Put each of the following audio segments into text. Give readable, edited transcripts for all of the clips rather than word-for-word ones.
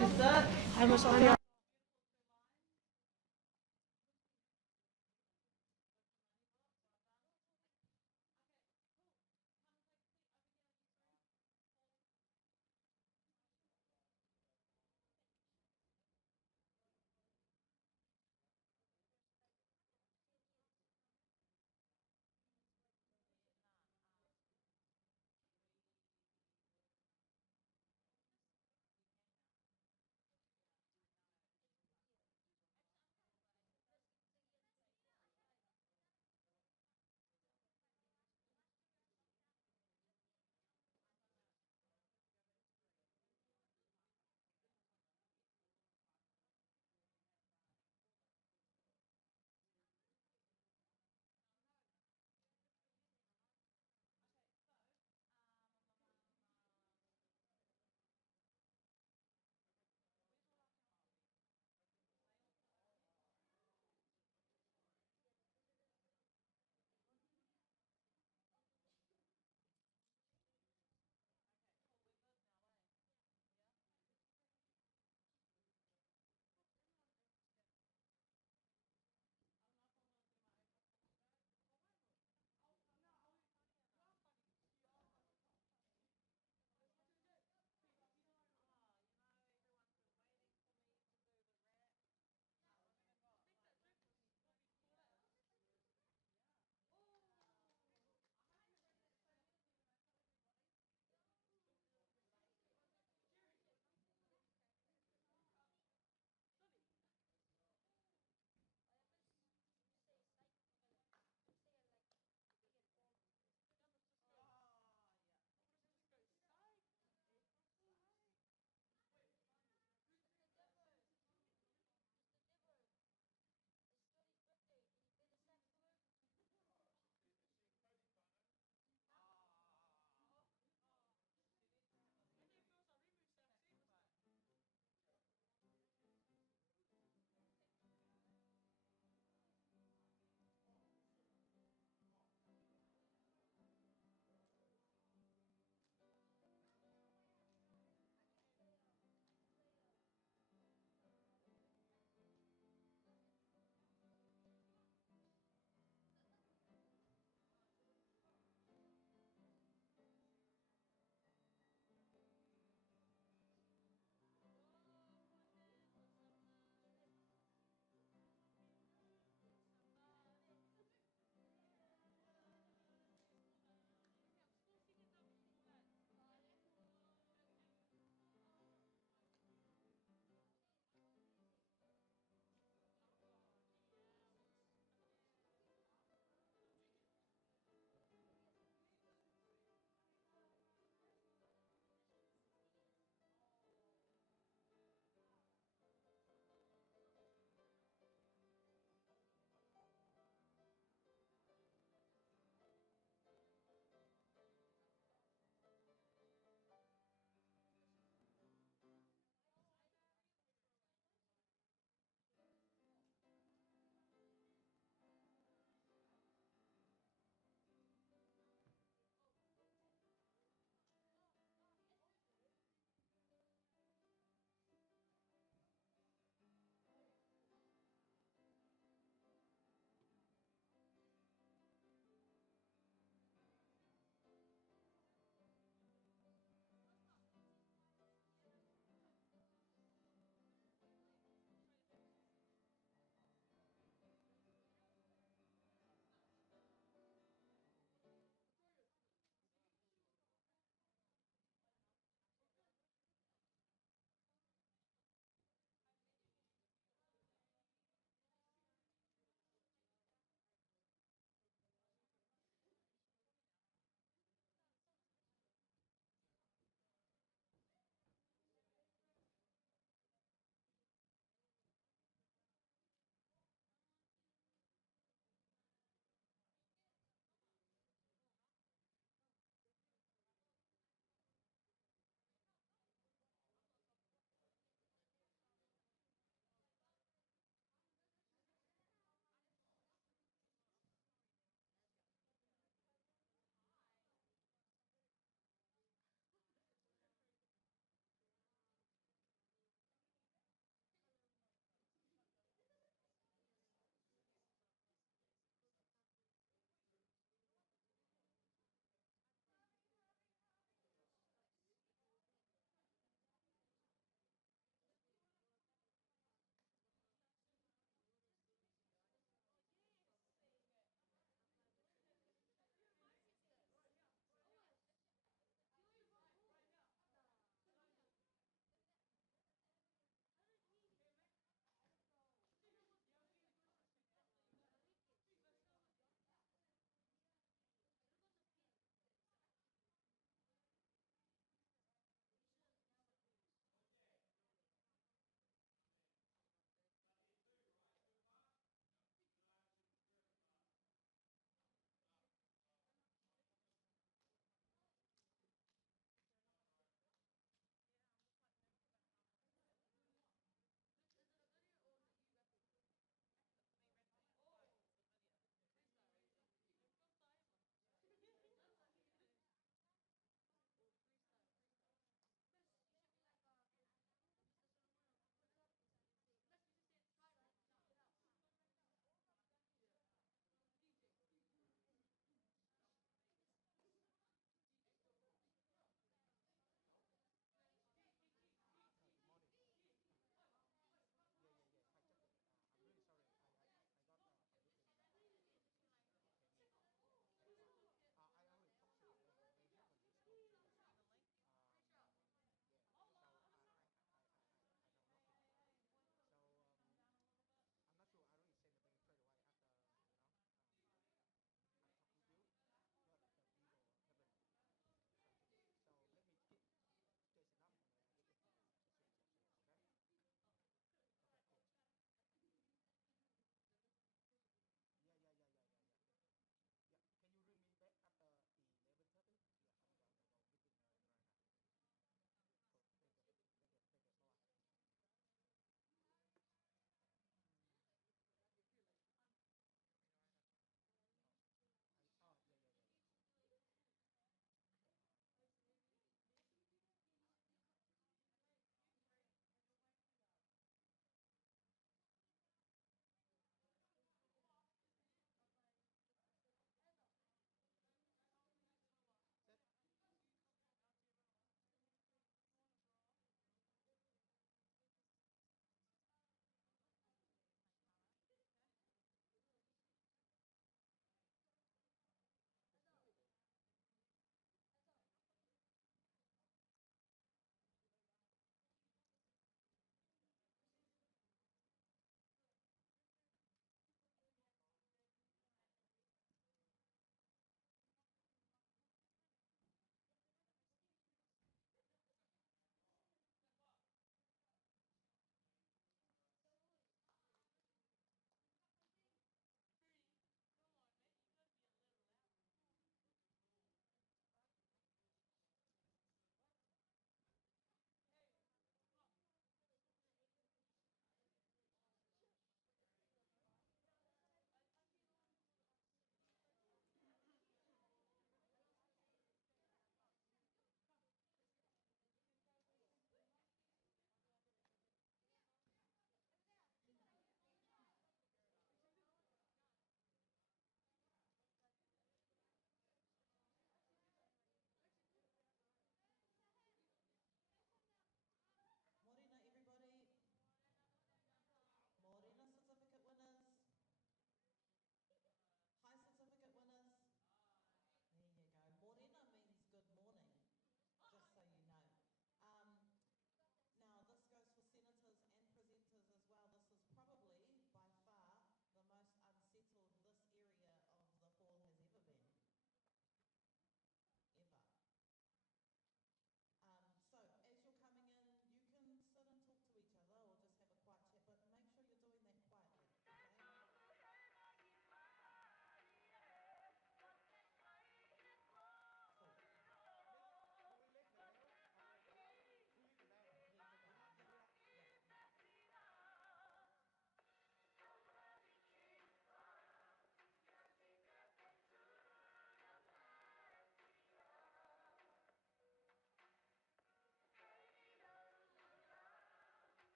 I was okay.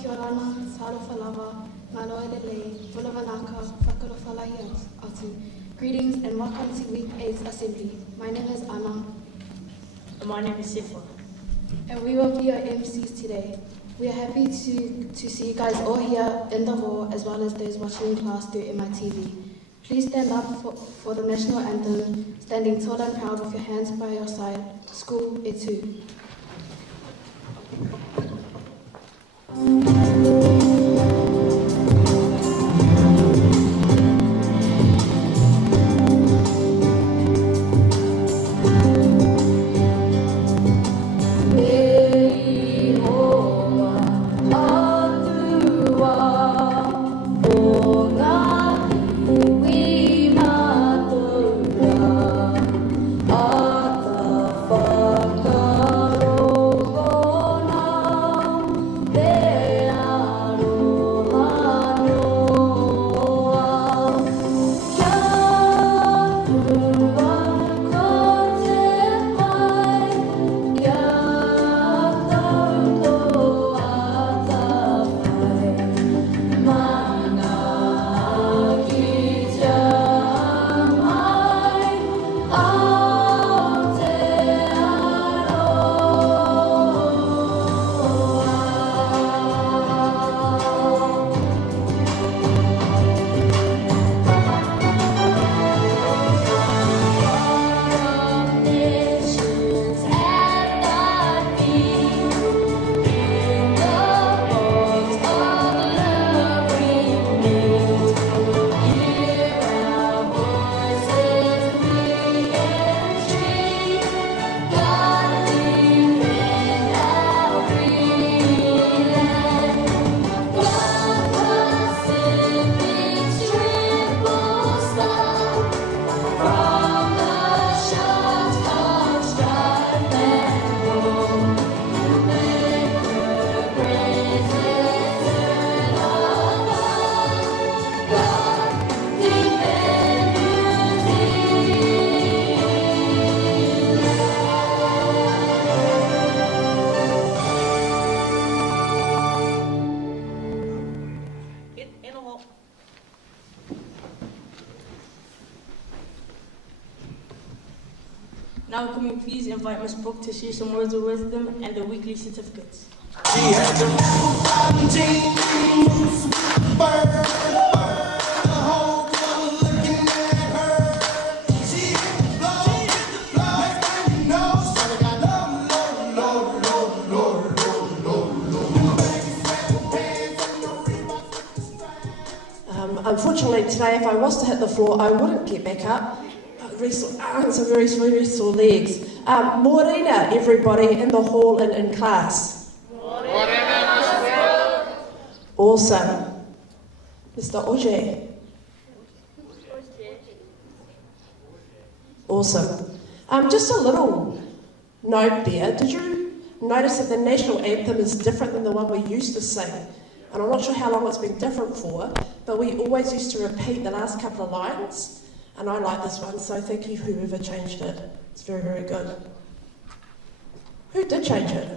kia orana, sarofalawa, ngaloa lele, wulawanaka, whakarofalahi atu. Greetings and welcome to Week 8's Assembly. My name is Anna. And my name is Sifa. And we will be your MCs today. We are happy to see you guys all here in the hall as well as those watching in class through MITV. Please stand up for the national anthem, standing tall and proud with your hands by your side. School etu. Now can we please invite Ms. Brooke to share some words of wisdom and the weekly certificates. She had the jeans, burn, the whole world looking at her. She hit the floor, next thing you know, started got low. Unfortunately today, if I was to hit the floor, I wouldn't get back up. Arms are very sore legs. Morena, everybody in the hall and in class. Morena. Awesome. Mr. Oje. Awesome. Just a little note there. Did you notice that the national anthem is different than the one we used to sing? And I'm not sure how long it's been different for, but we always used to repeat the last couple of lines. And I like this one, so thank you whoever changed it. It's very, very good. Who did change it?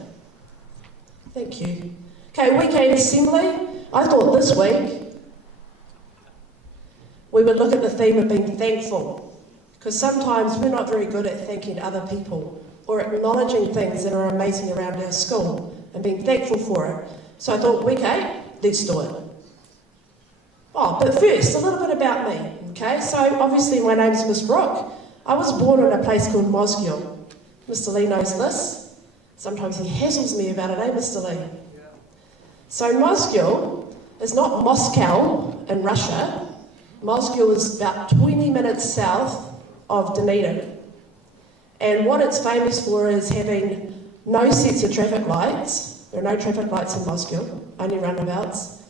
Thank you. Okay, weekend assembly. I thought this week we would look at the theme of being thankful, because sometimes we're not very good at thanking other people or acknowledging things that are amazing around our school and being thankful for it. So I thought, week 8, let's do it. Oh, but first, a little bit about me. Okay, so obviously my name's Miss Brooke. I was born in a place called Mosgiel. Mr. Lee knows this. Sometimes he hassles me about it, eh, Mr. Lee? Yeah. So Mosgiel is not Moscow in Russia. Mosgiel is about 20 minutes south of Dunedin. And what it's famous for is having no sets of traffic lights. There are no traffic lights in Mosgiel, only roundabouts.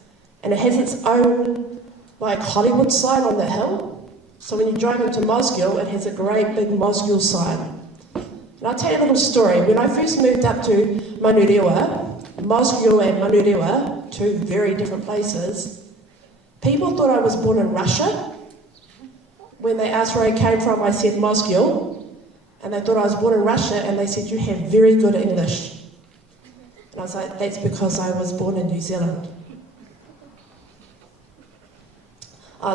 And it has its own Hollywood sign on the hill. So when you drive into Mosgiel, it has a great big Mosgiel sign. And I'll tell you a little story. When I first moved up to Manurewa, Mosgiel and Manurewa, two very different places, people thought I was born in Russia. When they asked where I came from, I said Mosgiel. And they thought I was born in Russia, and they said, you have very good English. And I was like, that's because I was born in New Zealand.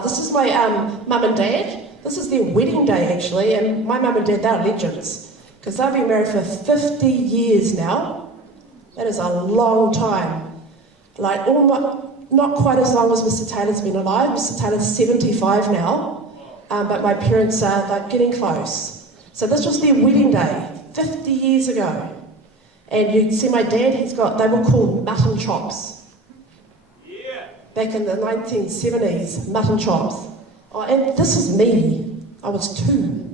This is my mum and dad. This is their wedding day, actually, and my mum and dad, they're legends, because they've been married for 50 years now. That is a long time. Like, not quite as long as Mr. Taylor's been alive. Mr. Taylor's 75 now, but my parents they're getting close. So this was their wedding day, 50 years ago. And you can see my dad, they were called mutton chops. Back in the 1970s, mutton chops. Oh, and this is me. I was 2.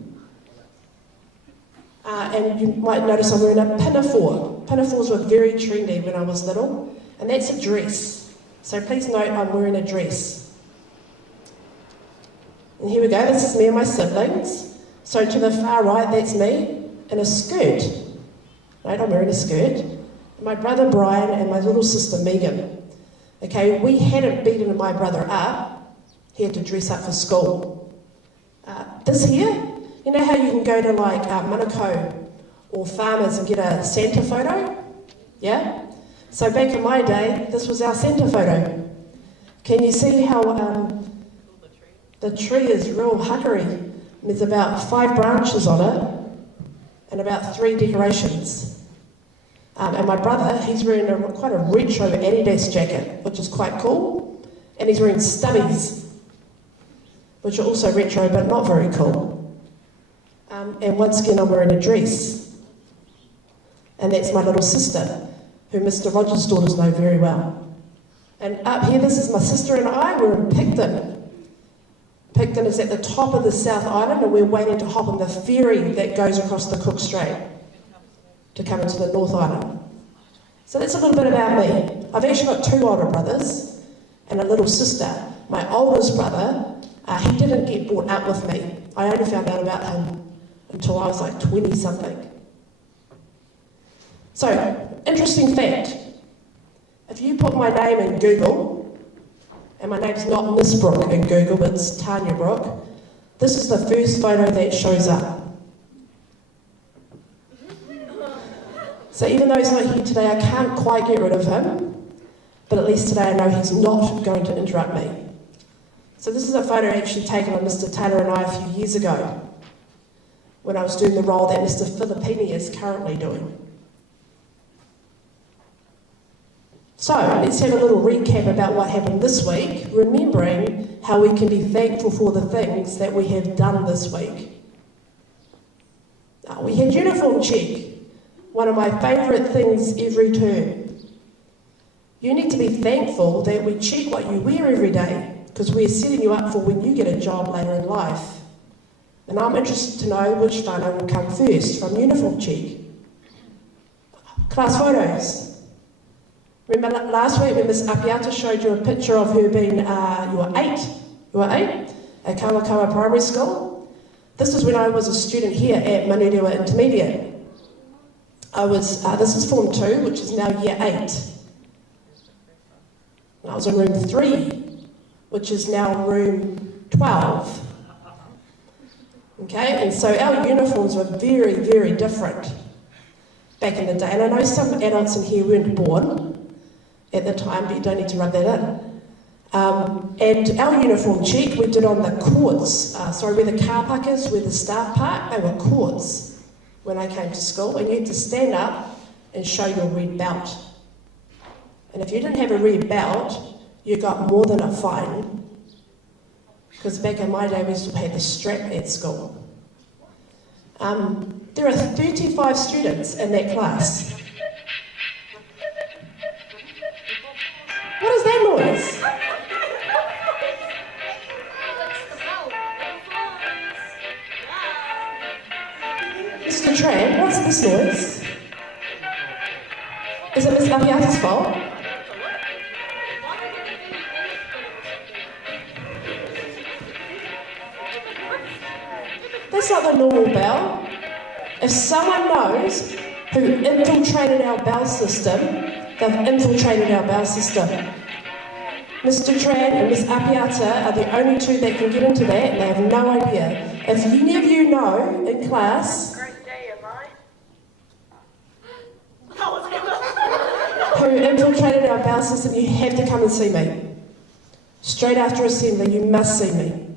And you might notice I'm wearing a pinafore. Pinafores were very trendy when I was little. And that's a dress. So please note I'm wearing a dress. And here we go, this is me and my siblings. So to the far right, that's me in a skirt. Right, I'm wearing a skirt. My brother Brian and my little sister Megan. Okay, we hadn't beaten my brother up. He had to dress up for school. This here, you know how you can go to like Manukau or Farmers and get a Santa photo? Yeah? So back in my day, this was our Santa photo. Can you see how the tree is real huggery? There's about 5 branches on it and about 3 decorations. And my brother, he's wearing quite a retro Adidas jacket, which is quite cool. And he's wearing stubbies, which are also retro, but not very cool. And once again, I'm wearing a dress. And that's my little sister, who Mr. Rogers' daughters know very well. And up here, this is my sister and I, we're in Picton. Picton is at the top of the South Island, and we're waiting to hop on the ferry that goes across the Cook Strait to come into the North Island. So that's a little bit about me. I've actually got 2 older brothers and a little sister. My oldest brother, he didn't get brought up with me. I only found out about him until I was like 20-something. So, interesting fact. If you put my name in Google, and my name's not Miss Brooke in Google, it's Tanya Brooke, this is the first photo that shows up. So even though he's not here today, I can't quite get rid of him, but at least today I know he's not going to interrupt me. So this is a photo actually taken of Mr. Taylor and I a few years ago, when I was doing the role that Mr. Filippini is currently doing. So let's have a little recap about what happened this week, remembering how we can be thankful for the things that we have done this week. We had uniform check. One of my favourite things every term. You need to be thankful that we check what you wear every day, because we're setting you up for when you get a job later in life. And I'm interested to know which photo will come first from uniform check. Class photos. Remember last week when Miss Apiata showed you a picture of her being, you were 8, at Kawakawa Primary School? This is when I was a student here at Manurewa Intermediate. This is Form 2, which is now Year 8. And I was in Room 3, which is now Room 12. Okay, and so our uniforms were very, very different back in the day. And I know some adults in here weren't born at the time, but you don't need to rub that in. And our uniform check we did on the courts. Where the car park is, where the staff park, they were courts. When I came to school, and you had to stand up and show your red belt. And if you didn't have a red belt, you got more than a fine. Because back in my day, we still had the strap at school. There are 35 students in that class. What is that noise? Mr. Tran, what's this noise? Is it Miss Apiata's fault? That's not the normal bell. If someone knows who infiltrated our bell system, they've infiltrated our bell system. Mr. Tran and Miss Apiata are the only 2 that can get into that, and they have no idea. If any of you know in class, who infiltrated our bowel system, you have to come and see me. Straight after assembly, you must see me.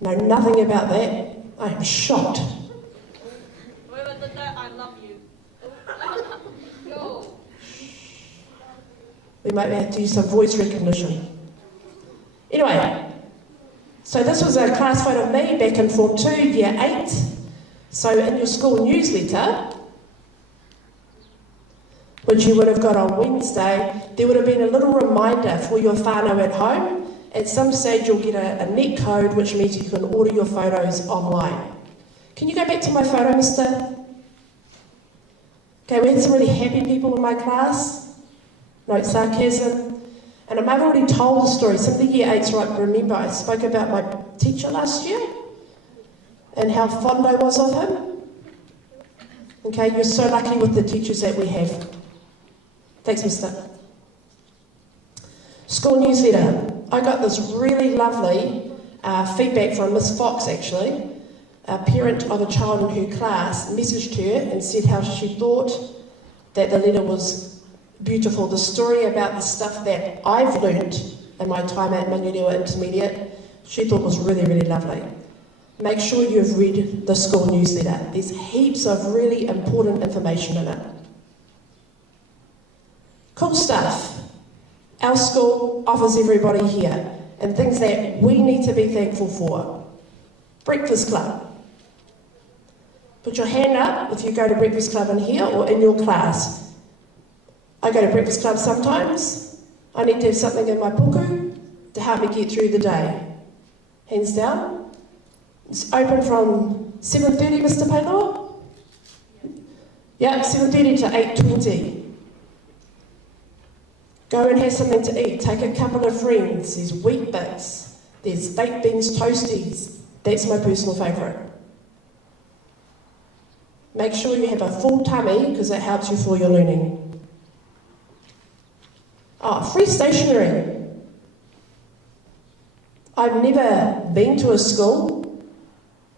Know nothing about that. I am shocked. Whoever did that, I love you. No. We might have to use some voice recognition. Anyway, so this was a class photo of me back in Form 2, Year 8. So in your school newsletter, which you would have got on Wednesday, there would have been a little reminder for your whānau at home. At some stage you'll get a net code, which means you can order your photos online. Can you go back to my photo, mister? Okay, we had some really happy people in my class. No sarcasm. And I may have already told the story. Some of the Year 8s right, remember I spoke about my teacher last year and how fond I was of him. Okay, you're so lucky with the teachers that we have. Thanks, mister. School newsletter. I got this really lovely feedback from Miss Fox, actually. A parent of a child in her class messaged her and said how she thought that the letter was beautiful. The story about the stuff that I've learned in my time at Manurewa Intermediate, she thought was really, really lovely. Make sure you've read the school newsletter. There's heaps of really important information in it. Cool stuff. Our school offers everybody here, and things that we need to be thankful for. Breakfast Club. Put your hand up if you go to Breakfast Club in here or in your class. I go to Breakfast Club sometimes. I need to have something in my puku to help me get through the day. Hands down. It's open from 7:30, Mr. Paylor? Yeah, 7:30 to 8:20. Go and have something to eat. Take a couple of friends. There's wheat bix. There's baked beans toasties. That's my personal favourite. Make sure you have a full tummy because it helps you for your learning. Oh, free stationery. I've never been to a school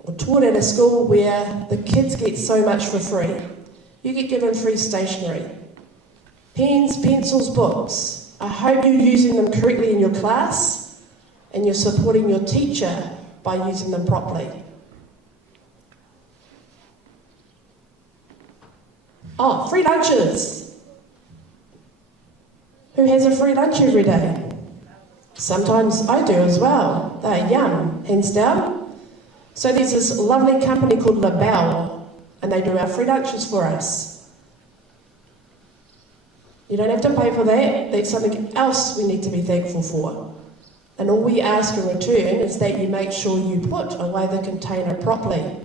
or taught at a school where the kids get so much for free. You get given free stationery. Pens, pencils, books. I hope you're using them correctly in your class and you're supporting your teacher by using them properly. Oh, free lunches. Who has a free lunch every day? Sometimes I do as well. They're yum, hands down. So there's this lovely company called La Belle, and they do our free lunches for us. You don't have to pay for that. That's something else we need to be thankful for. And all we ask in return is that you make sure you put away the container properly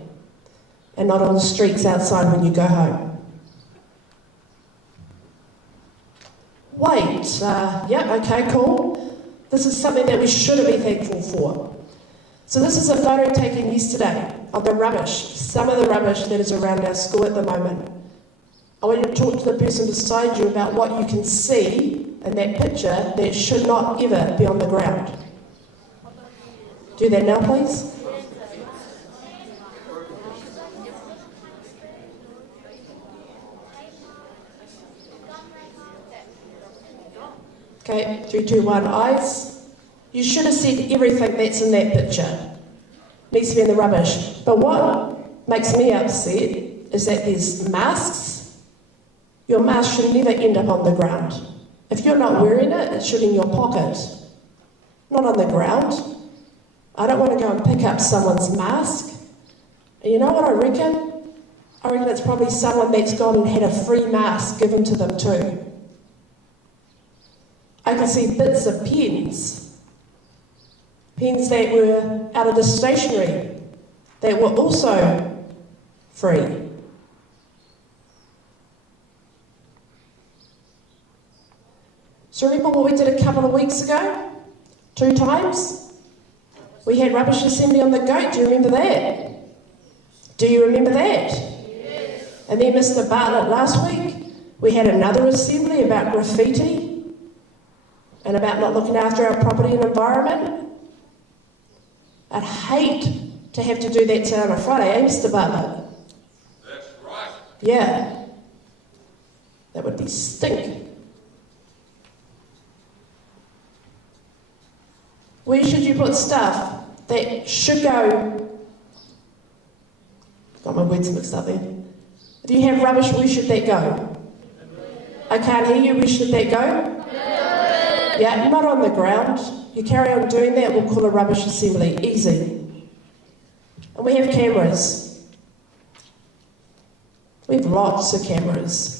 and not on the streets outside when you go home. Wait, yeah, okay, cool. This is something that we should be thankful for. So this is a photo taken yesterday of the rubbish, some of the rubbish that is around our school at the moment. I want you to talk to the person beside you about what you can see in that picture that should not ever be on the ground. Do that now, please. Okay, 3, 2, 1, eyes. You should have said everything that's in that picture. Needs to be in the rubbish. But what makes me upset is that there's masks. Your mask should never end up on the ground. If you're not wearing it, it should in your pocket, not on the ground. I don't want to go and pick up someone's mask. And you know what I reckon? I reckon it's probably someone that's gone and had a free mask given to them too. I can see bits of pens. Pens that were out of the stationery that were also free. So remember what we did a couple of weeks ago? 2 times? We had rubbish assembly on the goat. Do you remember that? Do you remember that? Yes. And then Mr. Bartlett last week, we had another assembly about graffiti and about not looking after our property and environment. I'd hate to have to do that today on a Friday, eh, Mr. Bartlett? That's right. Yeah. That would be stink. Where should you put stuff that should go? Got my words mixed up there. If you have rubbish, where should that go? I can't hear you. Where should that go? Yeah, not on the ground. You carry on doing that, we'll call a rubbish assembly. Easy. And we have cameras. We have lots of cameras.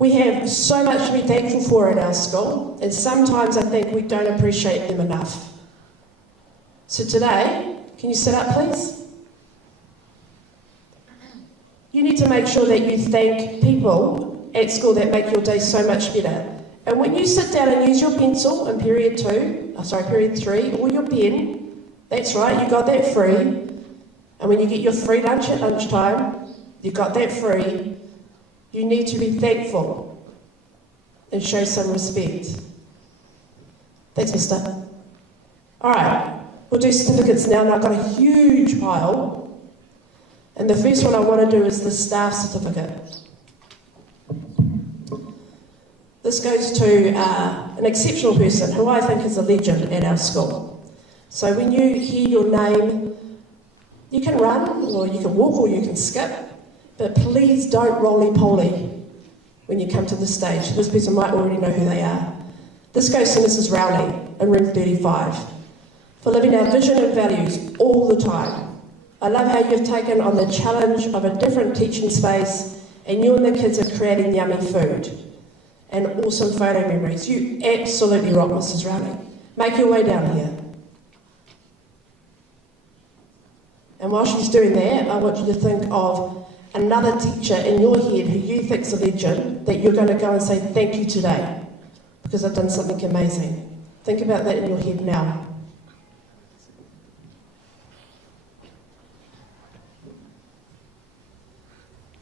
We have so much to be thankful for in our school, and sometimes I think we don't appreciate them enough. So today, can you sit up please? You need to make sure that you thank people at school that make your day so much better. And when you sit down and use your pencil in period 3, or your pen, that's right, you got that free. And when you get your free lunch at lunchtime, you got that free. You need to be thankful and show some respect. Thanks, mister. All right, we'll do certificates now. Now I've got a huge pile. And the first one I want to do is the staff certificate. This goes to an exceptional person who I think is a legend at our school. So when you hear your name, you can run, or you can walk, or you can skip, but please don't roly-poly when you come to the stage. This person might already know who they are. This goes to Mrs. Rowley in room 35 for living our vision and values all the time. I love how you've taken on the challenge of a different teaching space, and you and the kids are creating yummy food and awesome photo memories. You absolutely rock, Mrs. Rowley. Make your way down here. And while she's doing that, I want you to think of another teacher in your head who you think's a legend that you're going to go and say thank you today because I've done something amazing. Think about that in your head now.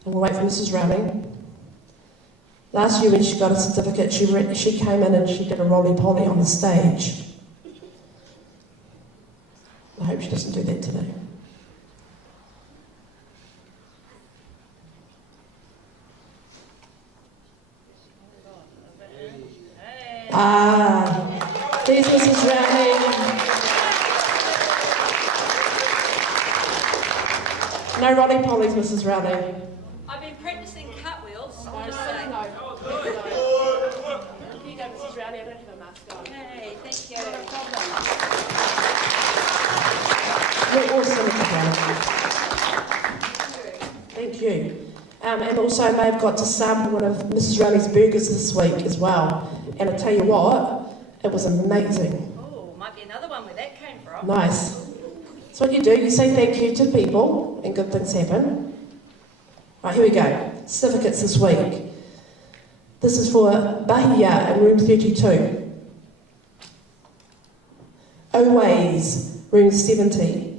And we'll wait for Mrs. Rowley. Last year when she got a certificate, she came in and she did a roly-poly on the stage. I hope she doesn't do that today. There's Mrs. Rowley. No roly-polies, Mrs. Rowley. I've been practicing cartwheels. No. Here you go, Mrs. Rowley. I don't have a mask on. Hey, thank you. No problem. You're awesome, Mrs. Rowley. Thank you. And also, I may have got to sample one of Mrs. Rowley's burgers this week as well. And I tell you what, it was amazing. Oh, might be another one where that came from. Nice. So what you do, you say thank you to people, and good things happen. Right, here we go. Certificates this week. This is for Bahia in room 32. Always, room 70.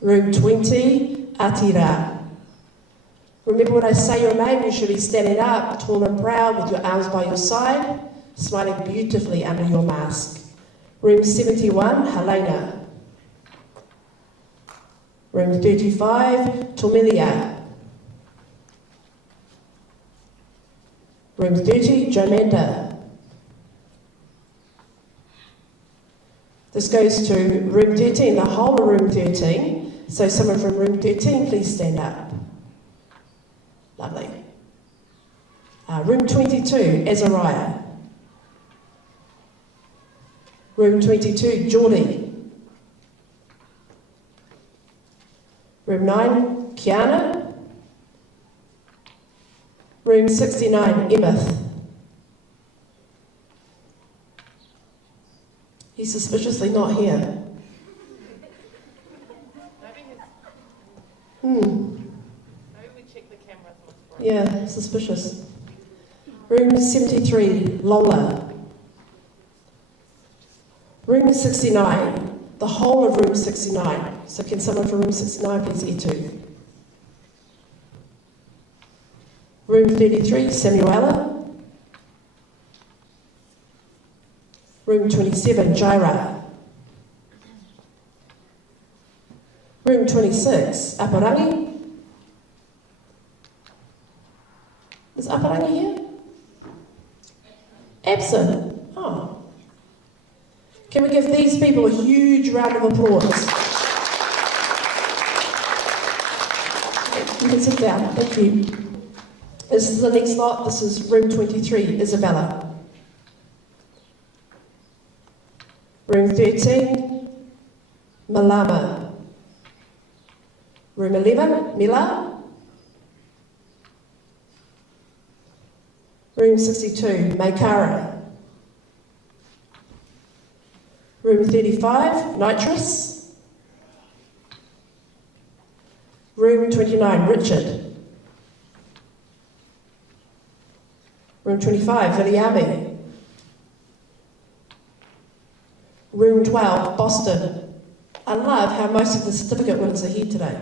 Room 20, Atira. Remember when I say your name, you should be standing up, tall and proud, with your arms by your side, smiling beautifully under your mask. Room 71, Helena. Room 35, Tomilia. Room 30, Jomanda. This goes to room 13, the whole of room 13. So someone from room 13, please stand up. Lovely. Room 22, Azariah. Room 22, Geordie. Room 9, Kiana. Room 69, Emeth. He's suspiciously not here. Yeah, suspicious. Room 73, Lola. Room 69, the whole of room 69. So can someone from room 69 please get to? Room 33, Samuela. Room 27, Jaira. Room 26, Aparangi. Is Aparangi here? Absent. Oh. Can we give these people a huge round of applause? You can sit down. Thank you. This is the next lot. This is room 23, Isabella. Room 13, Malama. Room 11, Mila. Room 62, Maikara. Room 35, Nitrous. Room 29, Richard. Room 25, Viliami. Room 12, Boston. I love how most of the certificate winners are here today.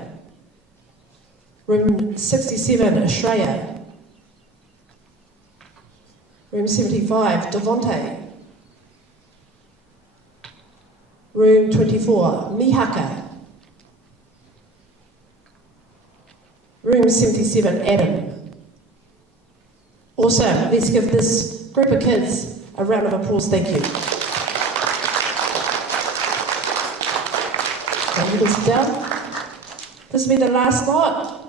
Room 67, Australia. Room 75, Devonte. Room 24, Mihaka. Room 77, Adam. Also, let's give this group of kids a round of applause. Thank you. You can sit down. This will be the last lot.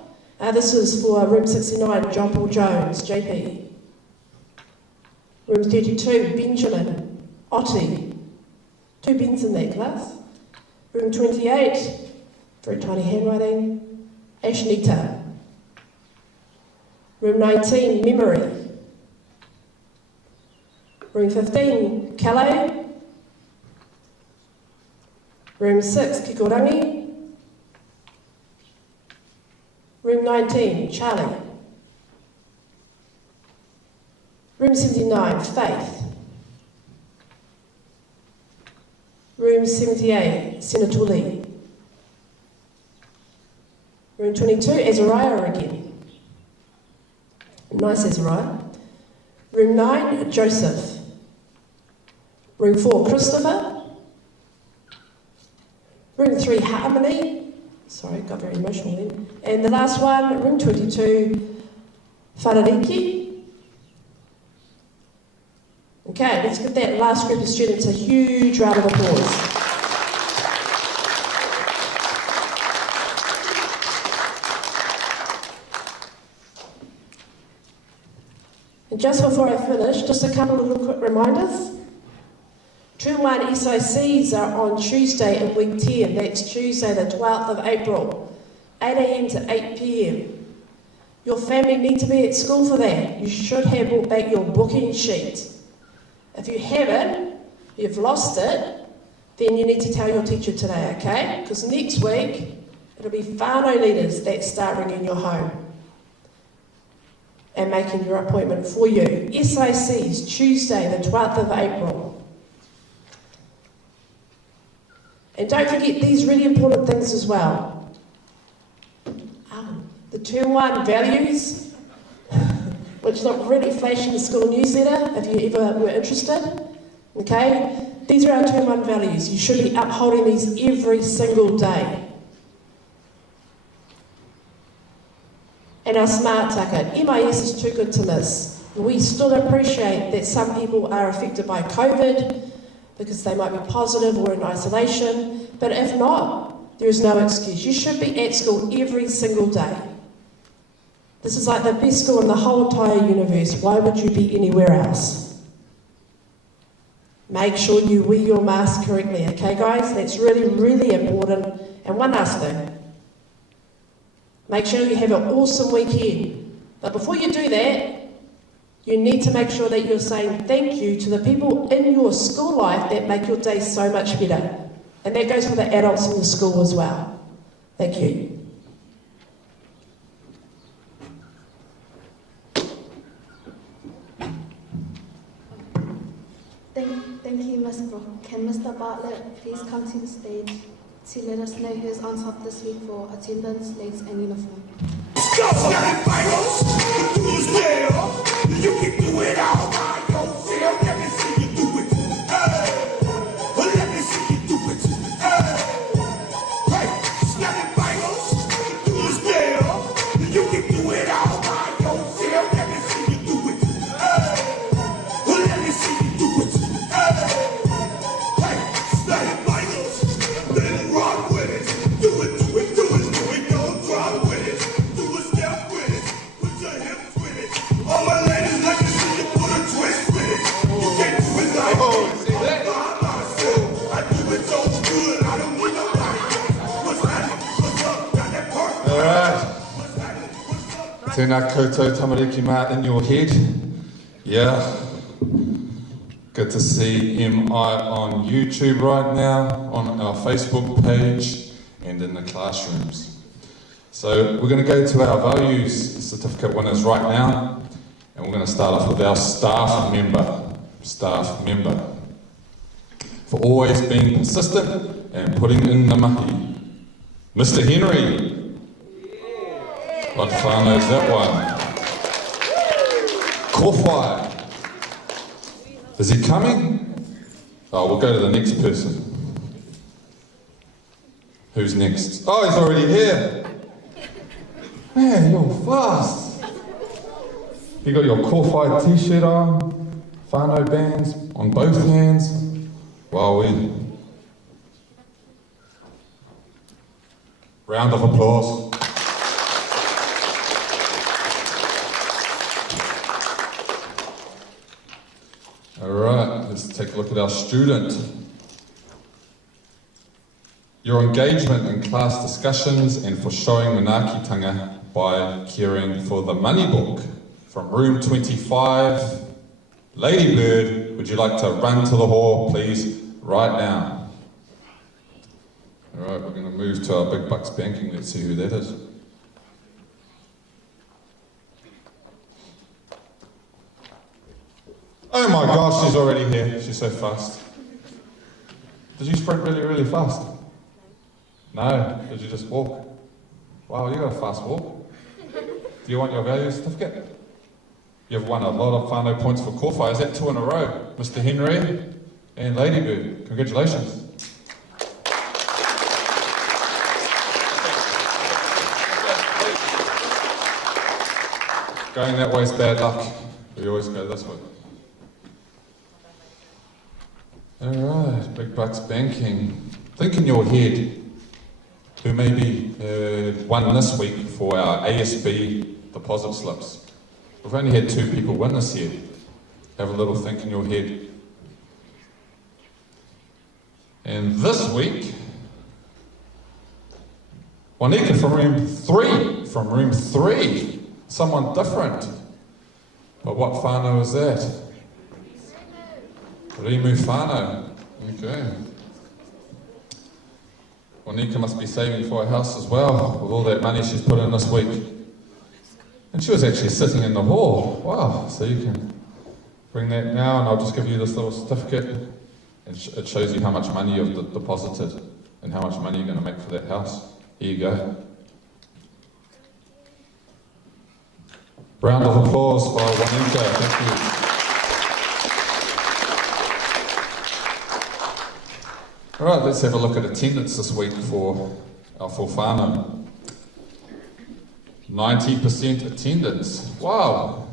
This is for room 69, John Paul Jones, JP. Room 32, Benjamin, Otti. 2 Bens in that class. Room 28, very tiny handwriting, Ashnita. Room 19, Memory. Room 15, Calais. Room 6, Kikorangi. Room 19, Charlie. Room 79, Faith. Room 78, Sinatuli. Room 22, Azariah again. Nice Azariah. Room 9, Joseph. Room 4, Christopher. Room 3, Harmony. Sorry, got very emotional then. And the last one, room 22, Whanariki. Okay, let's give that last group of students a huge round of applause. And just before I finish, just a couple of little quick reminders. Term 1 SICs are on Tuesday in week 10. That's Tuesday the 12th of April, 8 a.m. to 8 p.m. Your family need to be at school for that. You should have brought back your booking sheet. If you haven't, you've lost it, then you need to tell your teacher today, okay? Because next week, it'll be whānau leaders that start ringing your home and making your appointment for you. SICs, Tuesday the 12th of April. And don't forget these really important things as well. The Term 1 values, which look really flash in the school newsletter if you ever were interested. Okay? These are our Term 1 values. You should be upholding these every single day. And our smart ticket. MIS is too good to miss. We still appreciate that some people are affected by COVID because they might be positive or in isolation, but if not, there is no excuse. You should be at school every single day. This is like the best school in the whole entire universe. Why would you be anywhere else? Make sure you wear your mask correctly, okay guys? That's really, really important. And one last thing. Make sure you have an awesome weekend. But before you do that, you need to make sure that you're saying thank you to the people in your school life that make your day so much better. And that goes for the adults in the school as well. Thank you. Thank you, Ms. Brooke. Can Mr. Bartlett please come to the stage to let us know who's on top this week for attendance, legs and uniform? Go, Scotty Fighters! Do this deal! You can do it all by yourself. Let me see you do it. Hey! Let me see you do it. Hey! Hey! Scotty Fighters! Do this deal! You can do it all by yourself. Let me see Tēnā koutou tamariki mā in your head. Yeah. Good to see MI on YouTube right now, on our Facebook page, and in the classrooms. So we're going to go to our values certificate winners right now, and we're going to start off with our staff member. For always being persistent and putting in the mahi. Mr. Henry. What whānau is that one? Kōwhai. Is he coming? Oh, we'll go to the next person. Who's next? Oh, he's already here. Man, you're fast. You got your Kōwhai t-shirt on, whānau bands on both hands. Wow, round of applause. Alright, let's take a look at our student. Your engagement in class discussions and for showing manaakitanga by caring for the money book. From room 25, Lady Bird, would you like to run to the hall, please, right now? Alright, we're going to move to our Big Bucks Banking. Let's see who that is. Oh my gosh, she's already here. She's so fast. Did you sprint really, really fast? No, did you just walk? Wow, you got a fast walk. Do you want your value certificate? You've won a lot of whānau points for Kōwhai. Is that 2 in a row? Mr. Henry and Ladybird, congratulations. Going that way is bad luck. We always go this way. Alright, Big Bucks Banking. Think in your head who maybe won this week for our ASB deposit slips. We've only had 2 people win this year. Have a little think in your head. And this week, Wanika from room 3, someone different. But what whānau is that? Rimu whānau. Okay. Wanika must be saving for a house as well, with all that money she's put in this week. And she was actually sitting in the hall. Wow, so you can bring that now, and I'll just give you this little certificate. And it shows you how much money you've deposited and how much money you're going to make for that house. Here you go. Round of applause for Wanika. Thank you. All right, let's have a look at attendance this week for our full whānau. 90% attendance. Wow.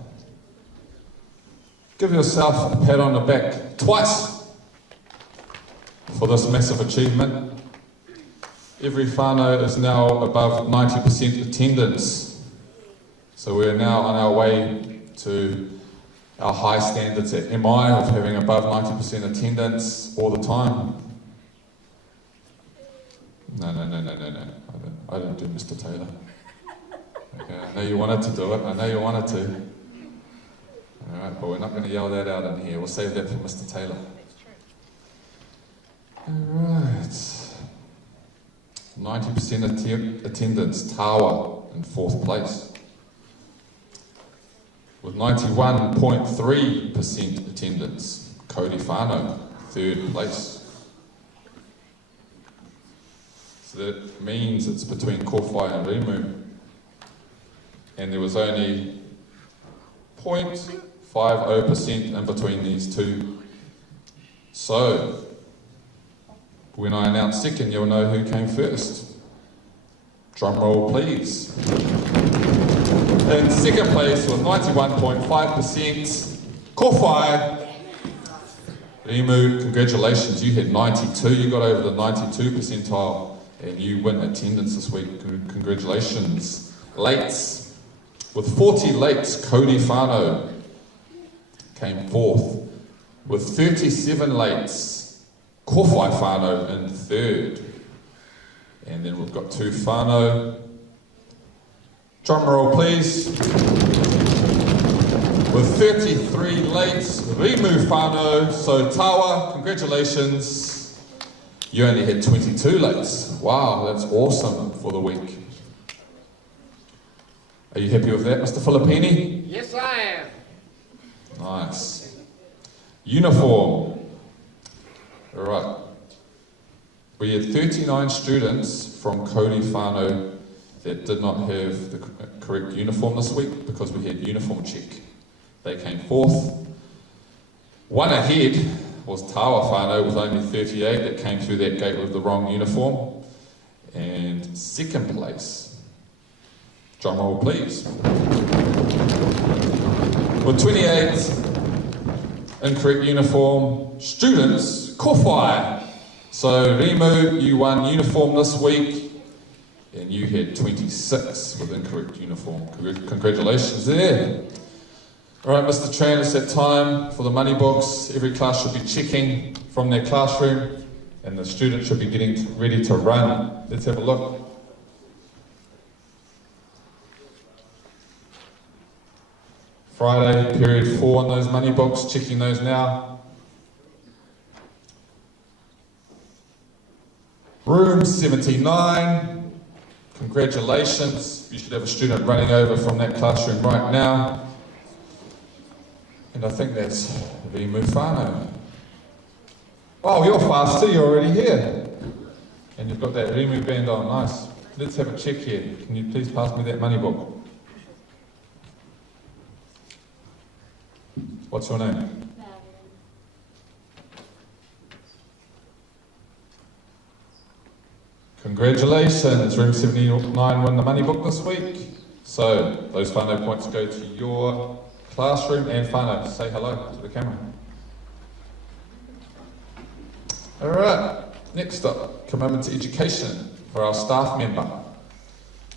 Give yourself a pat on the back twice for this massive achievement. Every whānau is now above 90% attendance. So we're now on our way to our high standards at MI of having above 90% attendance all the time. No. I didn't do Mr. Taylor. Okay, I know you wanted to do it. Alright, but we're not going to yell that out in here. We'll save that for Mr. Taylor. Alright. 90% attendance, Tawa in 4th place. With 91.3% attendance, Cody Whānau, 3rd place. So that means it's between Kōwhai and Rimu. And there was only 0.50% in between these two. So, when I announce second, you'll know who came first. Drum roll, please. In second place with 91.5%, Kōwhai. Rimu, congratulations, you had 92, you got over the 92 percentile, and you win attendance this week. Congratulations. Lates. With 40 lates, Cody Whānau came 4th. With 37 lates, Kōwhai Whānau in 3rd. And then we've got 2 whānau, Drum roll, please. With 33 lates, Rimu whānau, so Tawa, congratulations. You only had 22 lates. Wow, that's awesome for the week. Are you happy with that, Mr. Filippini? Yes, I am. Nice. Uniform. All right. We had 39 students from Kauri whānau that did not have the correct uniform this week because we had uniform check. They came fourth. One ahead was Tawa whānau with only 38 that came through that gate with the wrong uniform. And second place, drum roll please, with 28 incorrect uniform students, Kowhai. So Rimu, you won uniform this week, and you had 26 with incorrect uniform. Congratulations there. All right, Mr. Tran, it's that time for the money box. Every class should be checking from their classroom, and the students should be getting ready to run. Let's have a look. Friday, period 4 on those money books, checking those now. Room 79, congratulations. You should have a student running over from that classroom right now. And I think that's Rimu whānau. Oh, you're faster, you're already here. And you've got that Rimu band on, nice. Let's have a check here. Can you please pass me that money book? What's your name? Congratulations, Room 79 won the money book this week. So, those whānau points go to your classroom and whānau. Say hello to the camera. Alright, next up, commitment to education for our staff member.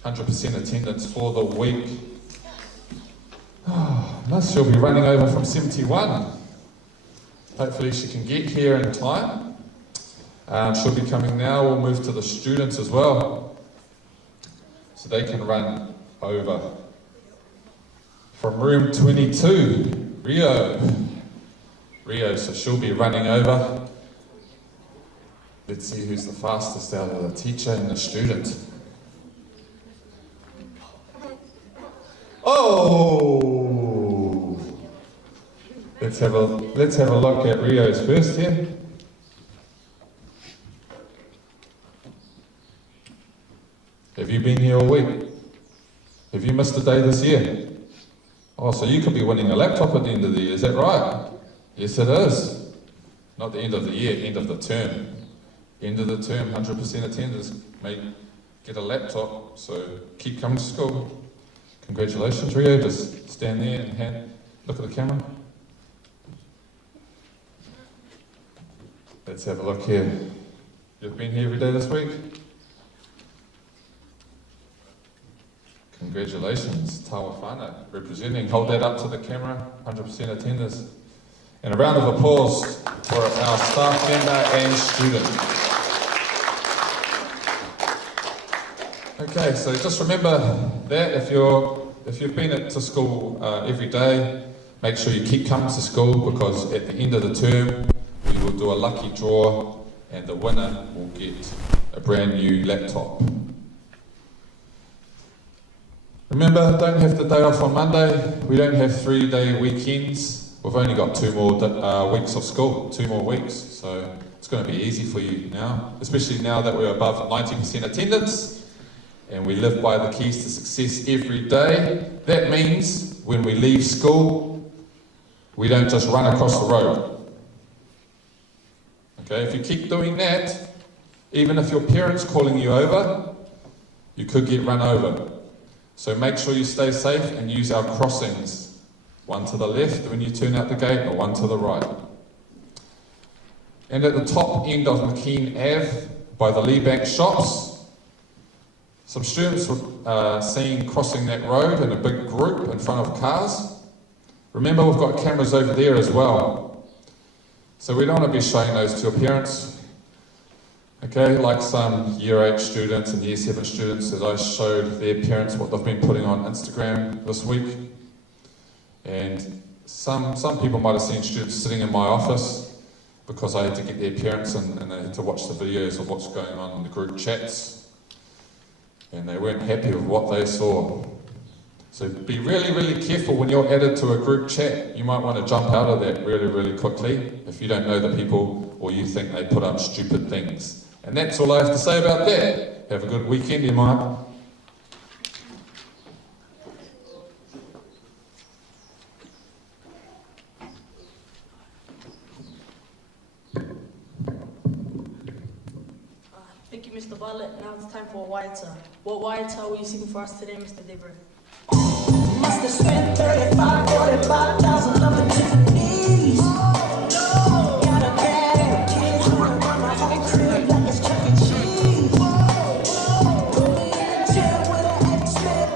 100% attendance for the week. Miss, she'll be running over from 71. Hopefully she can get here in time. She'll be coming now. We'll move to the students as well, so they can run over. From room 22, Rio, so she'll be running over. Let's see who's the fastest out of the teacher and the student. Oh! Let's have a look at Rio's first here. Have you been here all week? Have you missed a day this year? Oh, so you could be winning a laptop at the end of the year, is that right? Yes, it is. Not the end of the year, end of the term. End of the term, 100% attendance, may get a laptop, so keep coming to school. Congratulations, Rio. Just stand there and look at the camera. Let's have a look here. You've been here every day this week? Congratulations, Tawa whānau, representing. Hold that up to the camera, 100% attendance. And a round of applause for our staff member and student. Okay, so just remember that if you've been to school every day, make sure you keep coming to school, because at the end of the term we will do a lucky draw and the winner will get a brand new laptop. Remember, don't have the day off on Monday. We don't have 3-day weekends. We've only got 2 more weeks of school, 2 more weeks. So it's going to be easy for you now, especially now that we're above 90% attendance and we live by the keys to success every day. That means when we leave school, we don't just run across the road. Okay, if you keep doing that, even if your parents calling you over, you could get run over. So make sure you stay safe and use our crossings. One to the left when you turn out the gate, or one to the right. And at the top end of McKean Ave, by the Lee Bank shops, some students were seen crossing that road in a big group in front of cars. Remember, we've got cameras over there as well. So we don't want to be showing those to your parents. Okay, like some Year 8 students and Year 7 students that I showed their parents what they've been putting on Instagram this week. And some people might have seen students sitting in my office because I had to get their parents and they had to watch the videos of what's going on in the group chats. And they weren't happy with what they saw. So be really, really careful when you're added to a group chat. You might want to jump out of that really, really quickly if you don't know the people or you think they put up stupid things. And that's all I have to say about that. Have a good weekend, you might. Thank you, Mr. Bartlett. Now it's time for a Wyatta. What Wyatta will you sing for us today, Mr. Debra? Must have spent 35, 45,000 up in Tiffany's. Got a bag of kids who run my whole crib like it's Chuck E. Cheese. Put me in jail with an X-Men.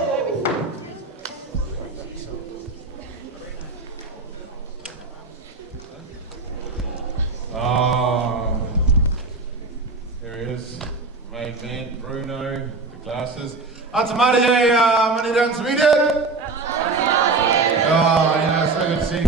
Oh, there he is. Main man, Bruno, the glasses. Atamari, mani dan Sweden. Oh, so good to see you.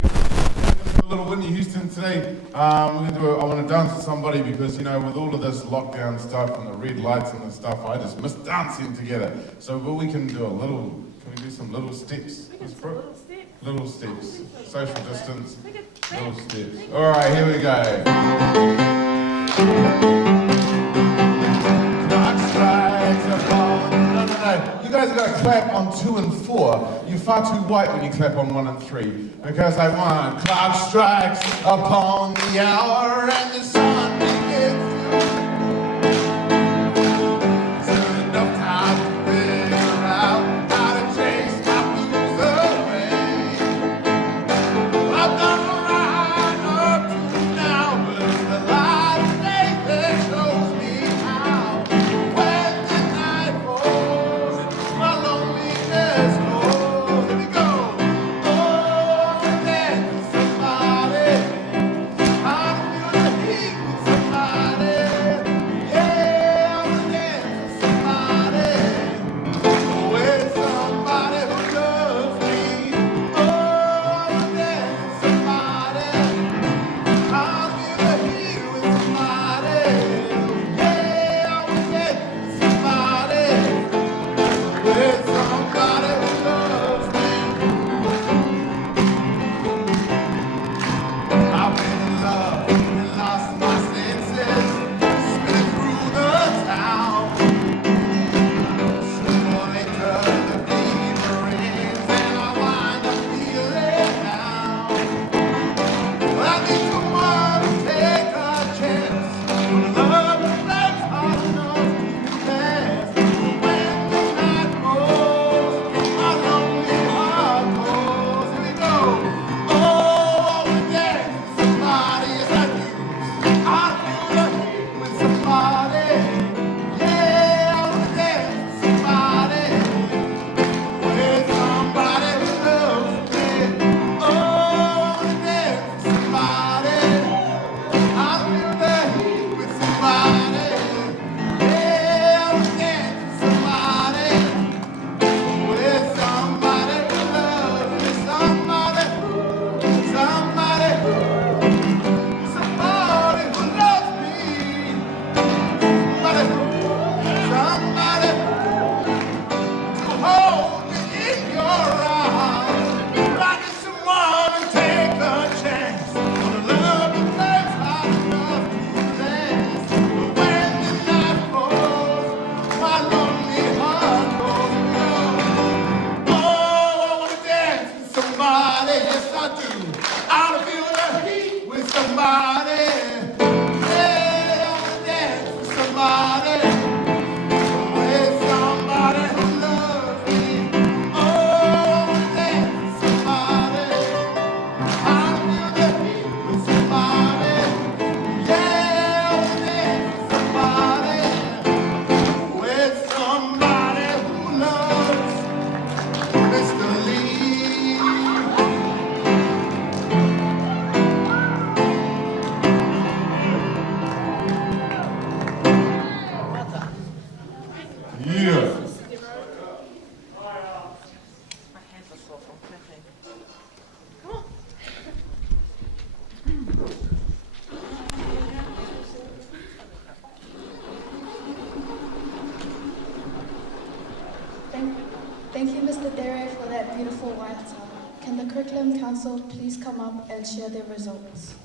A little Whitney Houston today. I want to dance with somebody because, with all of this lockdown stuff and the red lights and the stuff, I just miss dancing together. So we can do can we do some little steps? Little steps. Social distance. Little steps. All right, here we go. Clock strikes upon. No. You guys have got to clap on 2 and 4. You're far too white when you clap on 1 and 3. Because I want clock strikes upon the hour and the sun begins to. It's enough time to figure out how to chase my blues away. I've done right up to now, but it's the light of day that shows me how. When the night falls, my loneliness grows. Here we go. Oh, there's somebody. I feel the heat Dere for that beautiful waiata. Can the Curriculum Council please come up and share their results?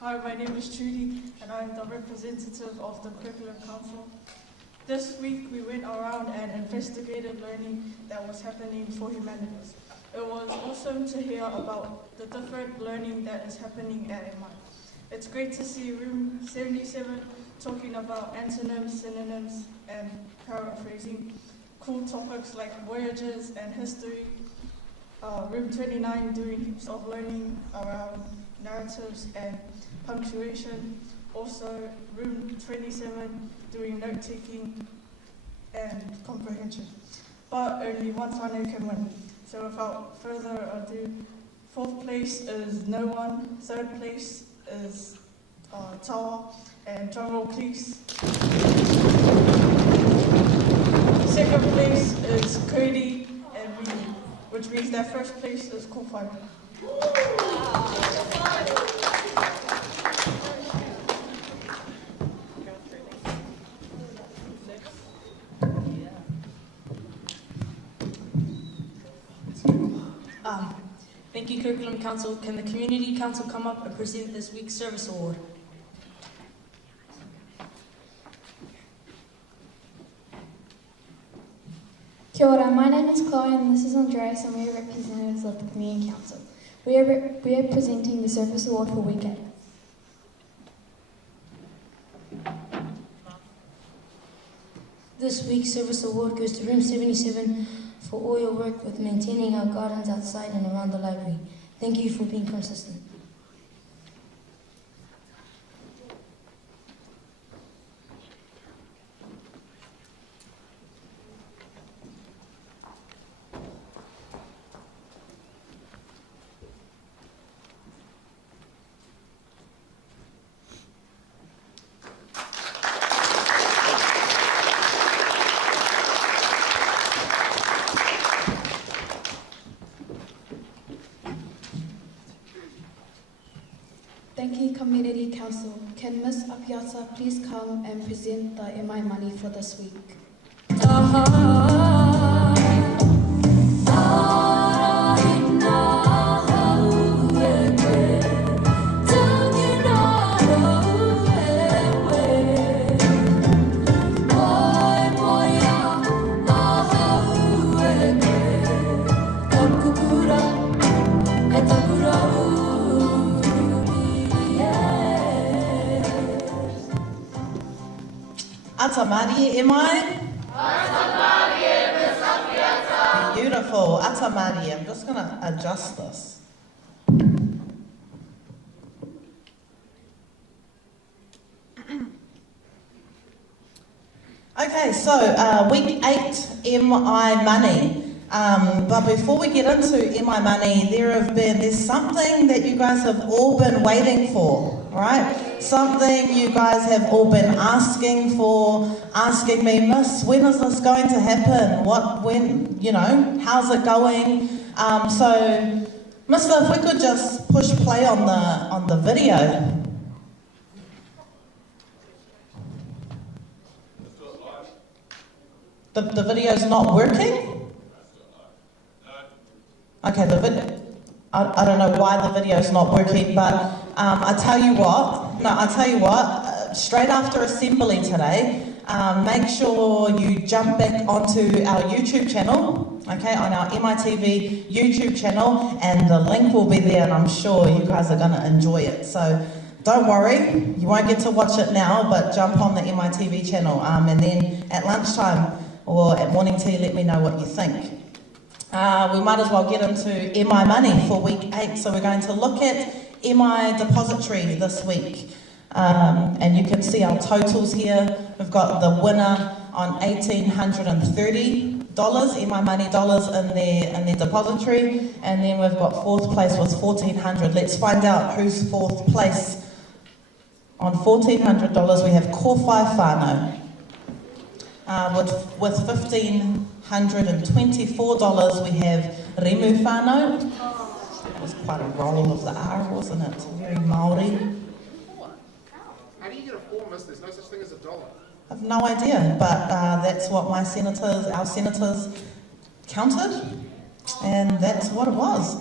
Hi, my name is Trudy, and I'm the representative of the Curriculum Council. This week we went around and investigated learning that was happening for humanities. It was awesome to hear about the different learning that is happening at MI. It's great to see Room 77 talking about antonyms, synonyms, and paraphrasing. Cool topics like voyages and history. Room 29 doing heaps of learning around narratives and punctuation. Also, Room 27 doing note-taking and comprehension. But only one final can win. So without further ado, 4th place is no one, 3rd place is Tawa, and drumroll please. 2nd place is Cody and me, which means that 1st place is Kofai. Thank you, Curriculum Council. Can the Community Council come up and present this week's Service Award? Kia ora, my name is Chloe and this is Andreas and we are representatives of the Community Council. We are presenting the Service Award for Week 8. This week's Service Award goes to Room 77 for all your work with maintaining our gardens outside and around the library. Thank you for being consistent. Thank you, Community Council. Can Ms. Apiata please come and present the MI money for this week? Atamari, am I? Beautiful. Atamari. I'm just going to adjust this. Okay, so week 8, MI money. But before we get into MI money, there's something that you guys have all been waiting for, right? Something you guys have all been asking me, Miss, when is this going to happen? How's it going? So, Mister, if we could just push play on the video. The video's not working? Okay, I don't know why the video's not working, but I tell you what, straight after assembly today, make sure you jump back onto our YouTube channel, okay, on our MITV YouTube channel, and the link will be there, and I'm sure you guys are going to enjoy it. So don't worry, you won't get to watch it now, but jump on the MITV channel, and then at lunchtime or at morning tea, let me know what you think. We might as well get into MI money for week 8. So we're going to look at MI depository this week. And you can see our totals here. We've got the winner on $1,830 MI money dollars in their depository. And then we've got 4th place with $1,400. Let's find out who's 4th place. On $1,400 we have Kowhai Whānau. With $1,524 we have Remu Whānau. That was quite a roll of the R, wasn't it? Very Māori. How do you get a 4, miss? There's no such thing as a dollar. I've no idea, but that's what our senators counted, and that's what it was.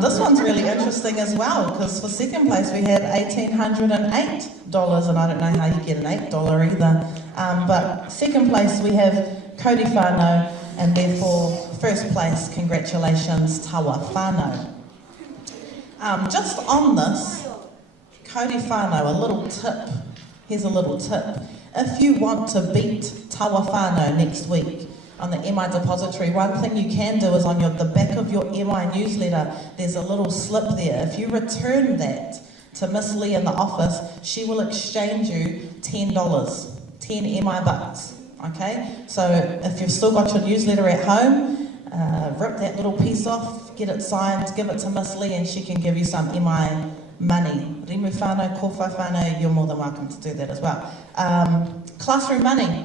This one's really interesting as well, because for second place we had $1,808, and I don't know how you get an $8 either. But second place we have Cody Whanau, and therefore first place, congratulations, Tawa Whanau. Just on this, Cody Whanau, a little tip. Here's a little tip. If you want to beat Tawa Whanau next week on the MI Depository, one thing you can do is on the back of your MI newsletter, there's a little slip there. If you return that to Miss Lee in the office, she will exchange you $10, 10 MI bucks. Okay? So if you've still got your newsletter at home, rip that little piece off, get it signed, give it to Miss Lee, and she can give you some MI money. Rimu whānau, kōwhai whānau, you're more than welcome to do that as well. Classroom money.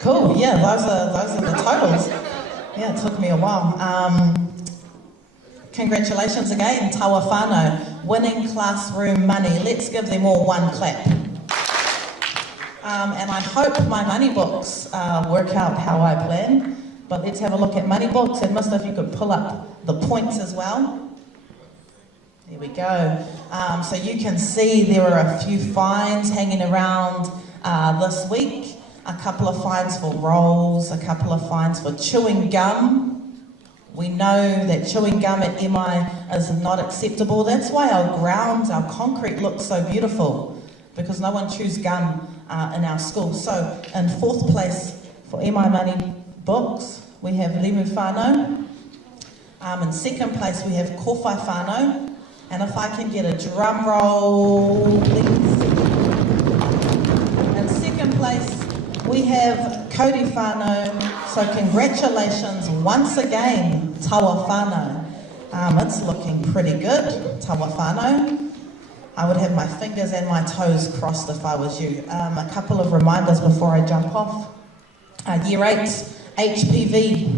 Cool, yeah, those are the totals. Yeah, it took me a while. Congratulations again, Tawa Whanau, winning classroom money. Let's give them all one clap. And I hope my money books work out how I plan. But let's have a look at money books, and Mister, if you could pull up the points as well. There we go. So you can see there are a few fines hanging around this week. A couple of fines for rolls, a couple of fines for chewing gum. We know that chewing gum at MI is not acceptable. That's why our grounds, our concrete looks so beautiful, because no one chews gum in our school. So in fourth place for MI money books, we have Limu Whanau. In second place, we have Kōwhai Whanau. And if I can get a drum roll, please. In second place, we have Cody Whanau. So congratulations once again, Tawa Whanau. It's looking pretty good, Tawa Whanau. I would have my fingers and my toes crossed if I was you. A couple of reminders before I jump off. Year 8, HPV.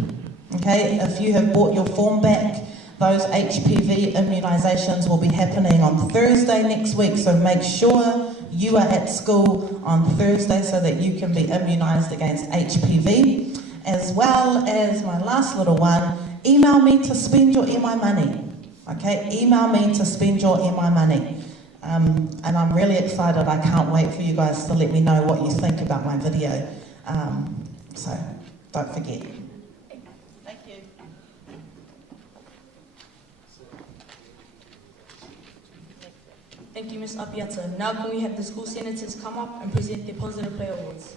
Okay, if you have bought your form back, those HPV immunisations will be happening on Thursday next week, so make sure you are at school on Thursday so that you can be immunised against HPV. As well as my last little one, email me to spend your MI money. Okay, email me to spend your MI money. And I'm really excited. I can't wait for you guys to let me know what you think about my video. So don't forget. Thank you. Thank you, Ms. Apiata. Now can we have the school senators come up and present their Positive Player Awards?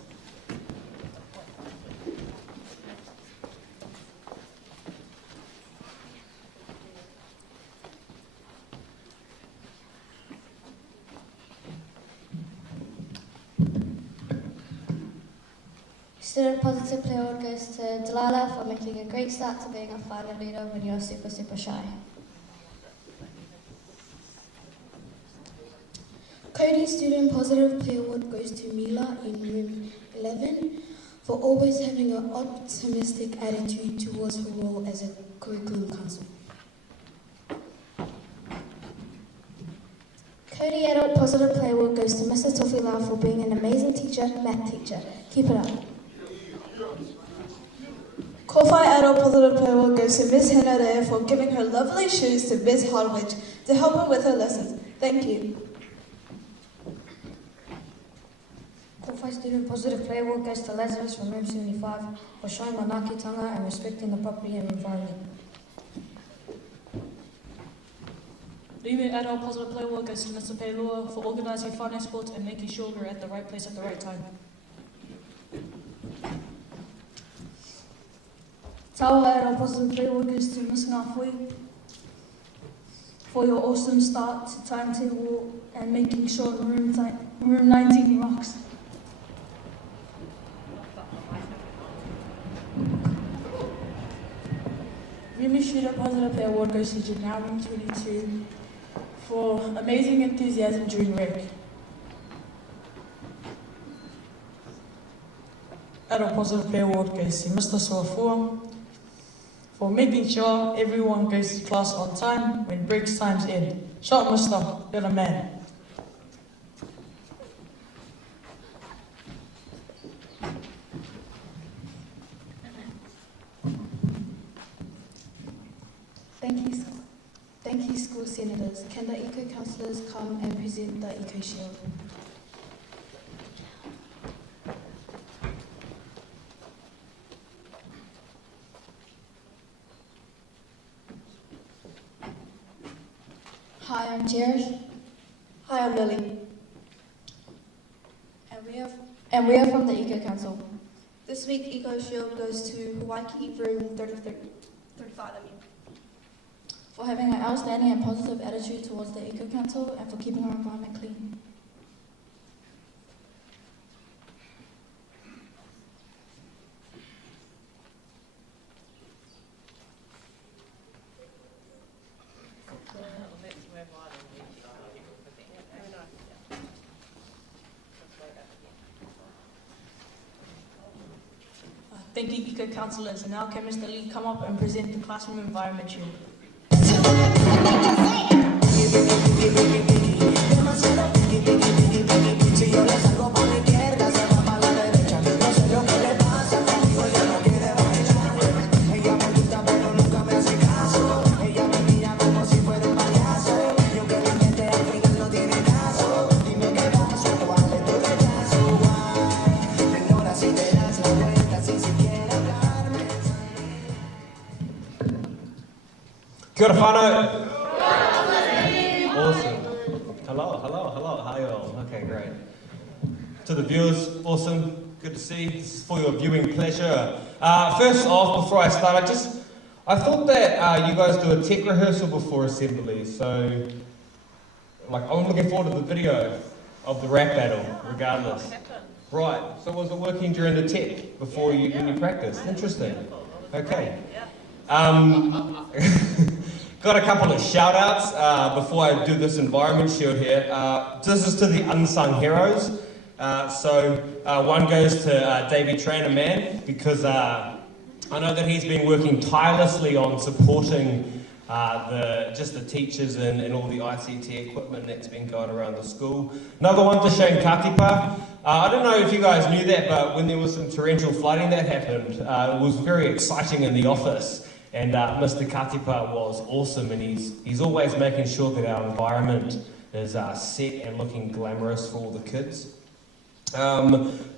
Student Positive Player Award goes to Delilah for making a great start to being a final leader when you're super, super shy. Cody Student Positive Player Award goes to Mila in room 11 for always having an optimistic attitude towards her role as a curriculum counsellor. Cody Adult Positive Player Award goes to Mr. Tofila for being an amazing teacher, math teacher. Keep it up. Kōwhai Adult Positive Player Award goes to Ms. Henare for giving her lovely shoes to Ms. Hardwich to help her with her lessons. Thank you. Kōwhai Student Positive Player Award goes to Lazarus from room 75 for showing manaakitanga and respecting the property and environment. Rimu Adult Positive Player Award goes to Mr. Peilua for organising finance sports and making sure we're at the right place at the right time. Tawa Adult Positive Player Award goes to Ms. Ngafui for your awesome start to timetable and making sure room 19 rocks. Rimu Shooter Positive Player Award goes to Janelle room 22 for amazing enthusiasm during rec. Adult Positive Player Award goes to Mr. Soafua for making sure everyone goes to class on time when break times end. Shot, mister. You're the man. Thank you, school senators. Can the Eco Councillors come and present the Eco Shield? Hi, I'm Cherish. Hi, I'm Lily. And we are from the Eco Council. This week, Eco Shield goes to Hawaii room 35, for having an outstanding and positive attitude towards the Eco Council and for keeping our environment clean. Thank you, Eco Councillors. And now can Mr. Lee come up and present the classroom environment shield. Kia ora whānau. Awesome. Hello. How are you all? Okay, great. To the viewers, awesome. Good to see you. This is for your viewing pleasure. First off, before I start, I thought that you guys do a tech rehearsal before assembly, so I'm looking forward to the video of the rap battle, regardless. Right. So was it working during the tech before when you practiced? Interesting. Okay. Got a couple of shout outs before I do this environment shield here. This is to the unsung heroes. One goes to Davey Trainer Man, because I know that he's been working tirelessly on supporting the teachers and all the ICT equipment that's been going around the school. Another one to Shane Katipa. I don't know if you guys knew that, but when there was some torrential flooding that happened, it was very exciting in the office. And Mr. Katipa was awesome, and he's always making sure that our environment is set and looking glamorous for all the kids.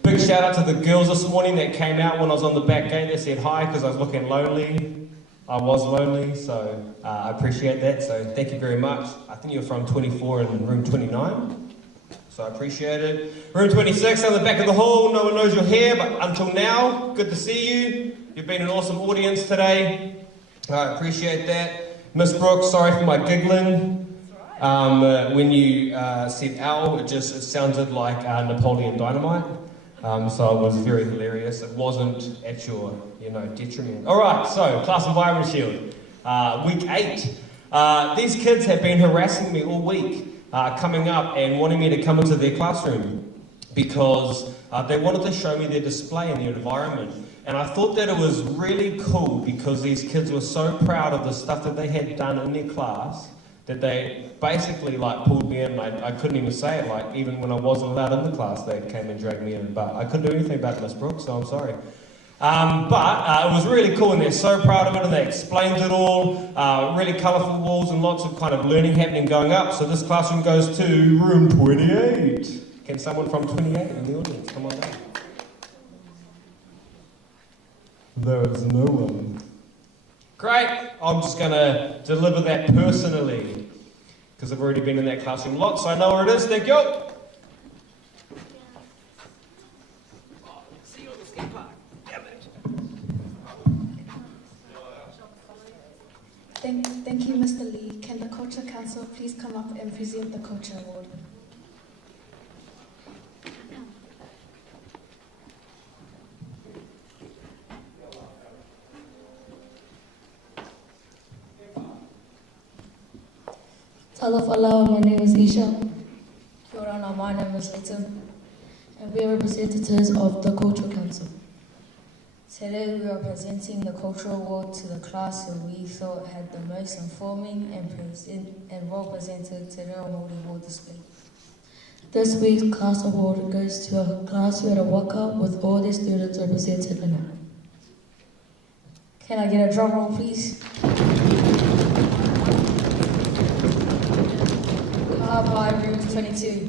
Big shout out to the girls this morning that came out when I was on the back gate. They said hi because I was looking lonely. I was lonely, so I appreciate that. So thank you very much. I think you're from 24 and room 29, so I appreciate it. Room 26 on the back of the hall. No one knows you're here, but until now, good to see you. You've been an awesome audience today. I appreciate that. Miss Brooks, sorry for my giggling. When you said ow, it sounded like Napoleon Dynamite. So it was very hilarious. It wasn't at your, detriment. All right, so class environment shield. Week 8. These kids have been harassing me all week, coming up and wanting me to come into their classroom because they wanted to show me their display in the environment. And I thought that it was really cool because these kids were so proud of the stuff that they had done in their class that they basically pulled me in. I couldn't even say it, even when I wasn't allowed in the class, they came and dragged me in. But I couldn't do anything about Miss Brooks, so I'm sorry. But it was really cool, and they're so proud of it, and they explained it all. Really colourful walls and lots of kind of learning happening going up. So this classroom goes to room 28. Can someone from 28 in the audience come on down? There is no one. Great. I'm just going to deliver that personally because I've already been in that classroom a lot, so I know where it is. Thank you. See you at the skate park. Thank you, Mr. Lee. Can the Culture Council please come up and present the Culture Award? Talofa, my name is Isha. Kia ora, my name is Leighton. And we are representatives of the Cultural Council. Today we are presenting the Cultural Award to the class who we thought had the most informing and well presented Te Reo Māori award display. This week's class award goes to a class who had a waka with all their students represented in it. Can I get a drum roll, please? Car by room 22.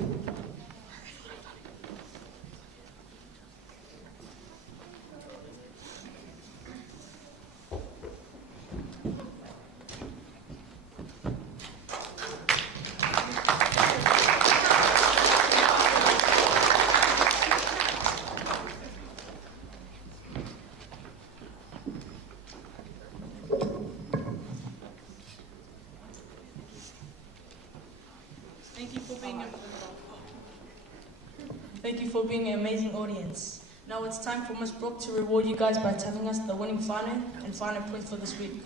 Thank you for being an amazing audience. Now it's time for Miss Brooke to reward you guys by telling us the winning whānau and whānau point for this week.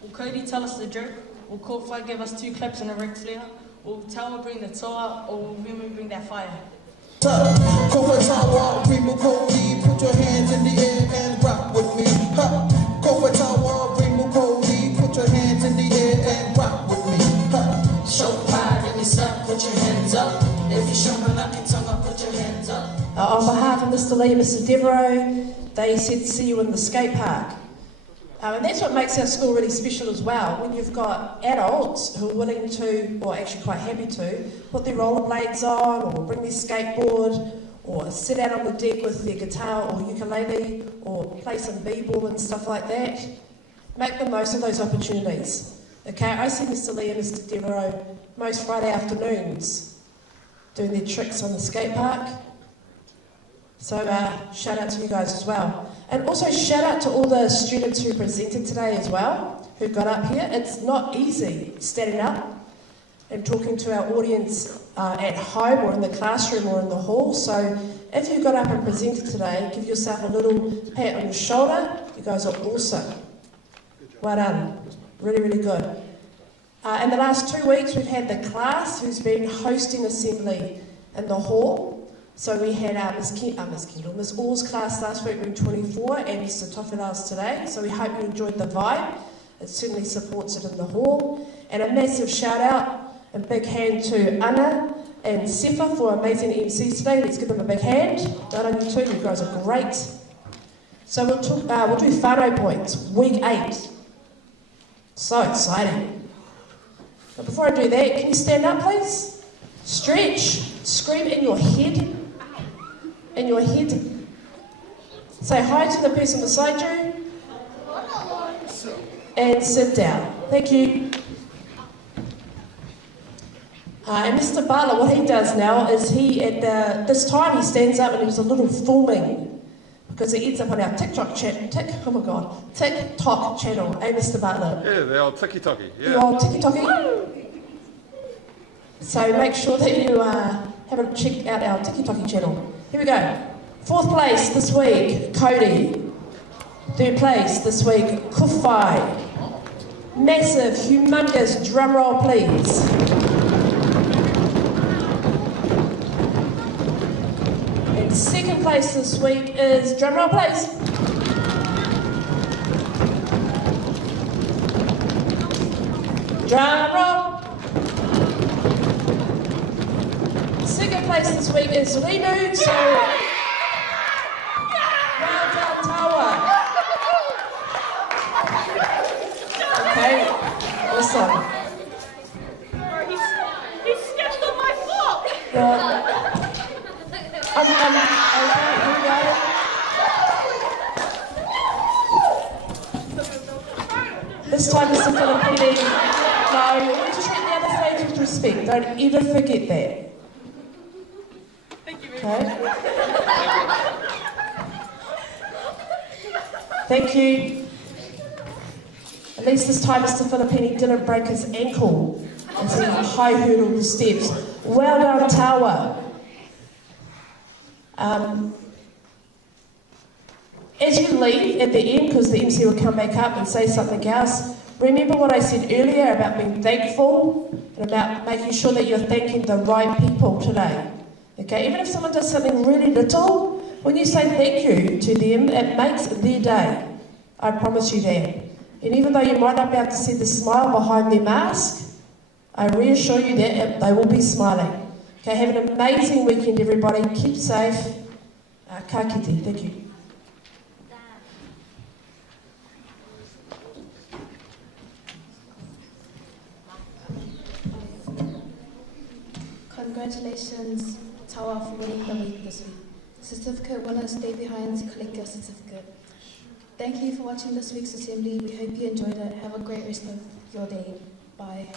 Will Cody tell us the joke? Will Kōwhai give us 2 claps and a Ric Flair? Will Tawa bring the toa? Or will Rimu bring that fire? Kōwhai, Rimu, Cody, put your hands in the air and rock with me. Kōwhai, Rimu, Cody, put your hands in the air and rock with me. Show pride in yourself, put your hands up. If you show me like your tongue, put your hands up. On behalf of Mr. Lee and Mr. Devereaux, they said see you in the skate park. And that's what makes our school really special as well, when you've got adults who are willing to, or actually quite happy to, put their rollerblades on, or bring their skateboard, or sit out on the deck with their guitar or ukulele, or play some b-ball and stuff like that. Make the most of those opportunities. Okay, I see Mr. Lee and Mr. Devereaux most Friday afternoons doing their tricks on the skate park. So shout out to you guys as well. And also shout out to all the students who presented today as well, who got up here. It's not easy standing up and talking to our audience at home or in the classroom or in the hall. So if you got up and presented today, give yourself a little pat on your shoulder. You guys are awesome. Well done. Really, really good. In the last 2 weeks, we've had the class who's been hosting assembly in the hall. So we had Miss Orr's class last week, room 24, and Mr. Tofila's today. So we hope you enjoyed the vibe. It certainly supports it in the hall. And a massive shout out and big hand to Anna and Sefa for amazing MCs today. Let's give them a big hand. Well done, you two. You guys are great. So we'll do whānau points, week 8. So exciting. But before I do that, can you stand up, please? Stretch. Scream in your head. In your head. Say hi to the person beside you. And sit down. Thank you. And Mr. Butler, what he does now is this time he stands up and he does a little filming. Because it ends up on our TikTok channel. TikTok channel, eh, Mr. Butler? Yeah, the old tiki-toki. Yeah. The old tiki-toki. So make sure that you haven't checked out our tiki-toki channel. Here we go. 4th place this week, Cody. 3rd place this week, Kōwhai. Massive, humongous drum roll, please. And 2nd place this week is, drum roll, please. Drum roll. 2nd place this week is Rimu, so well done, Tawa. Okay, awesome. He stepped on my foot! Okay, here we go. This time, Mr. Filippini. No, you need to treat the other stage with respect. Don't ever forget that. Okay. Thank you. At least this time Mr. Filippini didn't break his ankle as he high hurdled the steps. Well done, Tawa. As you leave at the end, because the MC will come back up and say something else, remember what I said earlier about being thankful and about making sure that you're thanking the right people today. Okay, even if someone does something really little, When you say thank you to them, it makes their day. I promise you that. And even though you might not be able to see the smile behind their mask, I reassure you that they will be smiling. Okay, have an amazing weekend, everybody. Keep safe. Ka kite. Thank you. Congratulations, Tawa, for winning the week this week. Certificate winners, stay behind to collect your certificate. Thank you for watching this week's assembly. We hope you enjoyed it. Have a great rest of your day. Bye.